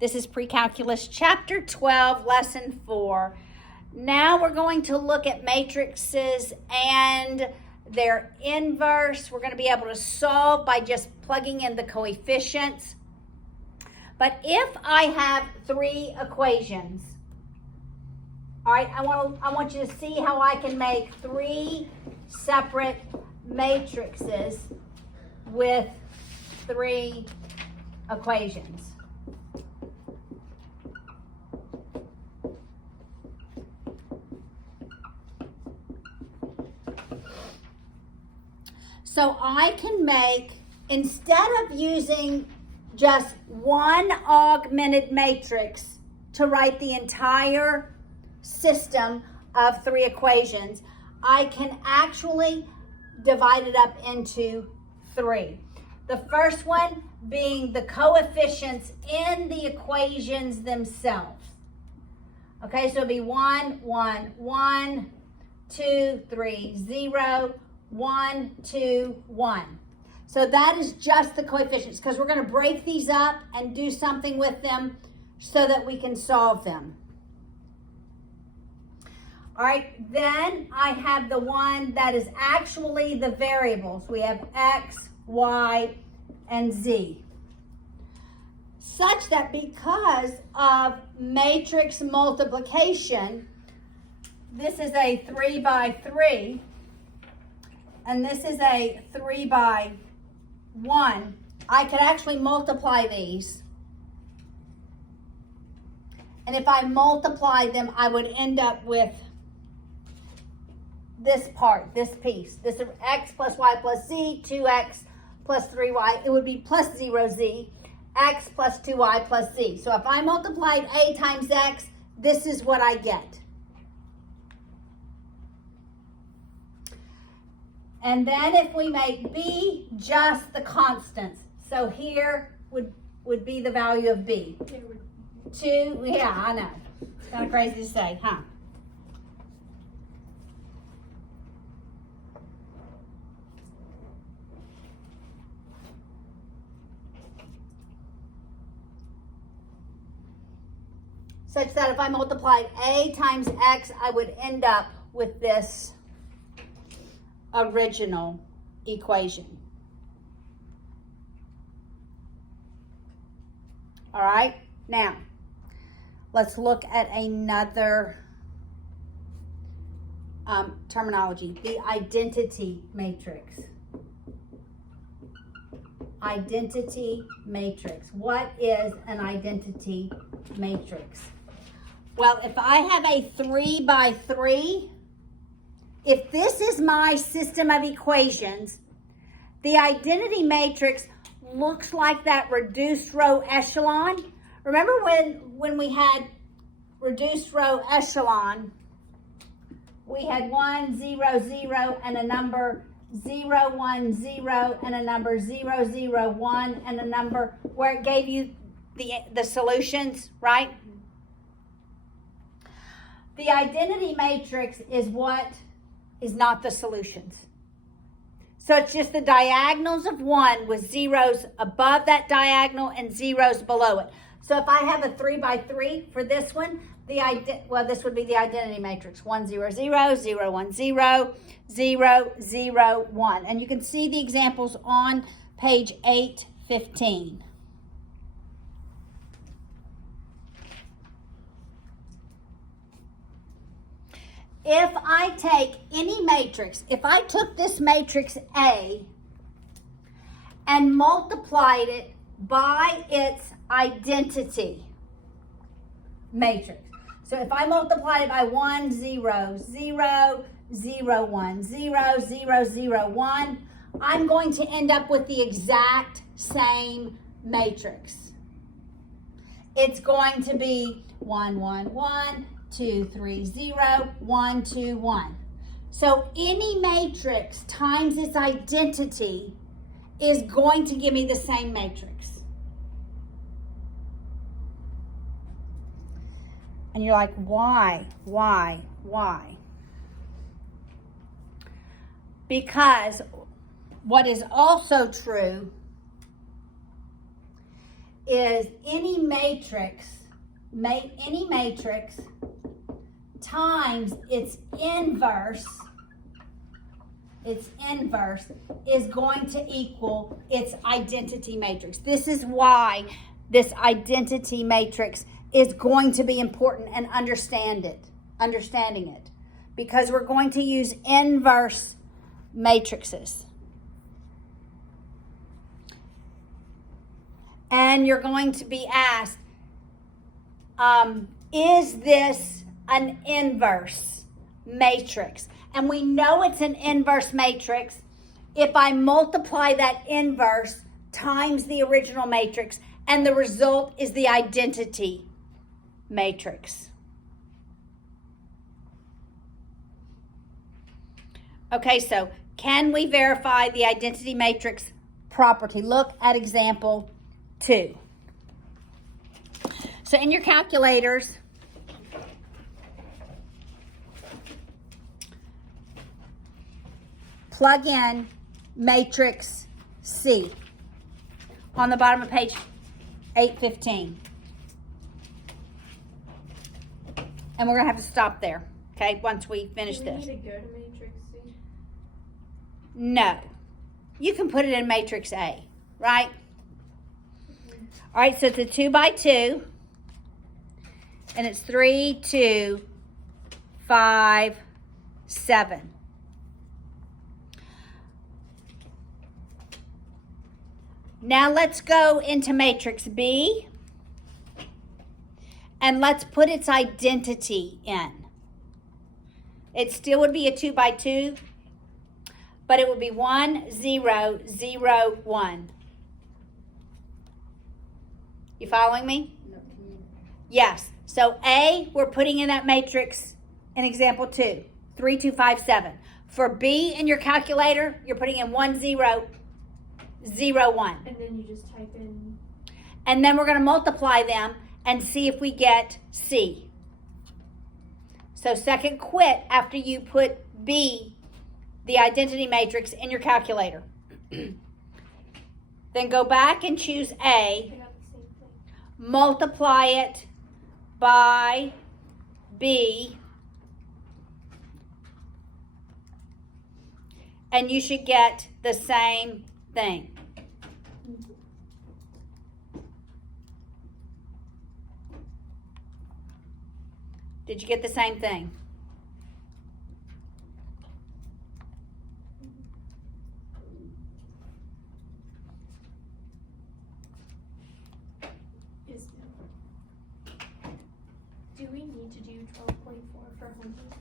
This is Precalculus Chapter 12, Lesson 4. Now we're going to look at matrices and their inverse. We're going to be able to solve by just plugging in the coefficients. But if I have three equations, all right, I want you to see how I can make three separate matrices with three equations. So I can make, instead of using just one augmented matrix to write the entire system of three equations, I can actually divide it up into three. The first one being the coefficients in the equations themselves. Okay, so it'll be 1, 1, 1, 2, 3, 0, 1, 2, 1. So that is just the coefficients, because we're going to break these up and do something with them so that we can solve them. All right, then I have the one that is actually the variables. We have x, y, and z. Such that because of matrix multiplication, this is a 3 by 3, and this is a 3 by 1, I could actually multiply these. And if I multiply them, I would end up with this part, this piece. This is x plus y plus z, 2x plus 3y. It would be plus 0z, x plus 2y plus z. So if I multiplied a times x, this is what I get. And then if we make b just the constants, so here would be the value of b. 2, yeah, I know. It's kind of crazy to say, huh? Such that if I multiplied a times x, I would end up with this original equation. All right, now let's look at another terminology, the identity matrix. Identity matrix. What is an identity matrix? Well, if I have a 3 by 3, if this is my system of equations, the identity matrix looks like that reduced row echelon. Remember when we had reduced row echelon, we had 1, 0, 0, and a number 0, 1, 0, and a number 0, 0, 1, and a number where it gave you the solutions, right? The identity matrix is what is not the solutions. So it's just the diagonals of 1 with zeros above that diagonal and zeros below it. So if I have a 3 by 3 for this one, this would be the identity matrix. 1, 0, 0, 0, 1, 0, 0, 0, 1. And you can see the examples on page 815. If I take any matrix, if I took this matrix A and multiplied it by its identity matrix. So if I multiplied it by 1, 0, 0, 0, 1, 0, 0, 0, 1, I'm going to end up with the exact same matrix. It's going to be 1, 1, 1, 2, 3, 0, 1, 2, 1. So any matrix times its identity is going to give me the same matrix. And you're like, why? Because what is also true is any matrix times its inverse is going to equal its identity matrix. This is why this identity matrix is going to be important and understanding it, because we're going to use inverse matrices. And you're going to be asked, is this an inverse matrix? And we know it's an inverse matrix if I multiply that inverse times the original matrix, and the result is the identity matrix. Okay, so can we verify the identity matrix property? Look at example 2. So in your calculators, plug in matrix C on the bottom of page 815. And we're going to have to stop there, okay, once we finish this. Do we need to go to matrix C? No. You can put it in matrix A, right? All right, so it's a 2 by 2, and it's 3, 2, 5, 7. Now let's go into matrix B, and let's put its identity in. It still would be a 2 by 2, but it would be 1, 0, 0, 1. You following me? No. Yes. So A, we're putting in that matrix in example 2, 3, 2, 5, 7. For B in your calculator, you're putting in 1, 0, 0, 1. And then you just type in. And then we're going to multiply them and see if we get C. So second quit after you put B, the identity matrix, in your calculator. Then go back and choose A. I got the same thing. Multiply it by B, and you should get the same thing. Did you get the same thing? Is do we need to do 12.4 for homework?